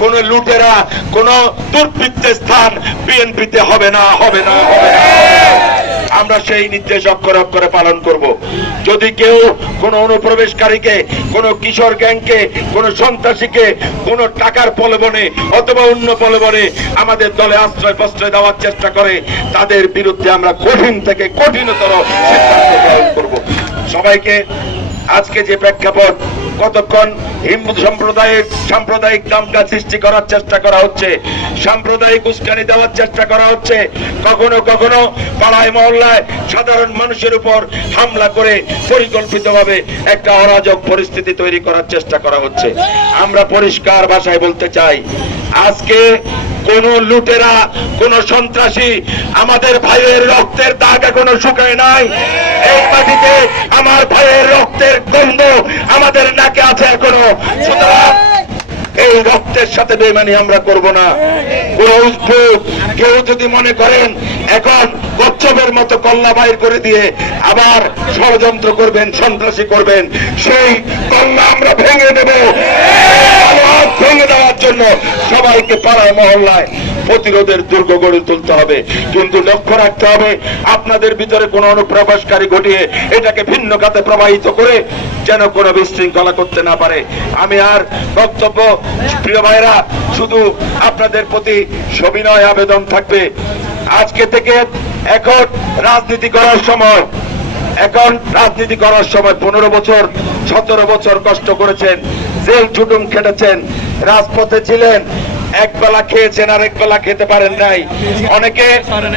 কোন লুটেরা কোন দুর্বৃত্তের স্থান বিএনপিতে হবে না। আমরা সেই নির্দেশ অক্ষরে অক্ষরে পালন করব। যদি কেউ কোন অনুপ্রবেশকারীকে, কোন কিশোর গ্যাংকে, কোন সন্ত্রাসীকে কোন টাকার প্রলোভনে অথবা অন্য প্রলোভনে আমাদের দলে আশ্রয় প্রশ্রয় দেওয়ার চেষ্টা করে, তাদের বিরুদ্ধে আমরা কঠিন থেকে কঠিনতর সিদ্ধান্ত গ্রহণ করব। সবাইকে আজকে যে প্রেক্ষাপট, কতক্ষণ হিন্দু সাম্প্রদায়িক দাঙ্গা সৃষ্টি করার চেষ্টা করা হচ্ছে, সাম্প্রদায়িক উস্কানি দেওয়ার চেষ্টা করা হচ্ছে, কখনো কখনো পাড়ায় মহল্লায় সাধারণ মানুষের উপর হামলা করে পরিকল্পিতভাবে একটা অরাজক পরিস্থিতি তৈরি করার চেষ্টা করা হচ্ছে। আমরা পরিষ্কার ভাষায় বলতে চাই, আজকে কোন লুটেরা, কোন সন্ত্রাসী আমাদের ভাইয়ের রক্তের দাগ এখনো শুকায় নাই। এই মাটিতে আমার ভাইয়ের রক্তের গন্ধ আমাদের নাকে আছে এখনো। সুতরাং এই রক্তের সাথে বেইমানি আমরা করব না। কেউ যদি মনে করেন এখন কচ্ছপের মতো কল্লা বাইর করে দিয়ে আবার ষড়যন্ত্র করবেন, সন্ত্রাসী করবেন, সেই কল্লা আমরা ভেঙে দেব। ভেঙে দেওয়ার জন্য সবাইকে পাড়ায় মহল্লায় প্রতিরোধের দুর্গ গড়ে তুলতে হবে। কিন্তু লক্ষ্য রাখতে হবে আপনাদের ভিতরে কোন অনুপ্রবেশকারী ঘটিয়ে এটাকে ভিন্ন খাতে প্রবাহিত করে যেন কোনো বিশৃঙ্খলা করতে না পারে। আমি আর বক্তব্য, প্রিয় ভাইরা, শুধু আপনাদের প্রতি সবিনয় আবেদন থাকবে, আজকে থেকে এখন রাজনীতি করার সময়, 15 বছর 17 বছর কষ্ট করেছেন, জেল জুটুম খেটেছেন, রাজপথে ছিলেন, এক বেলা খেয়েছেন আর এক বেলা খেতে পারেন নাই, অনেকে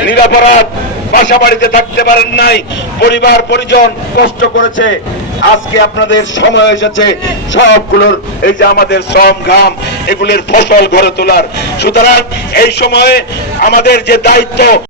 নিরপরাধ বাসা বাড়িতে থাকতে পারেন নাই, পরিবার পরিজন কষ্ট করেছে। আজকে আপনাদের সময় এসেছে সবগুলোর, এই যে আমাদের শ্রম ঘাম, এগুলোর ফসল ঘরে তোলার। সুতরাং এই সময়ে আমাদের যে দায়িত্ব,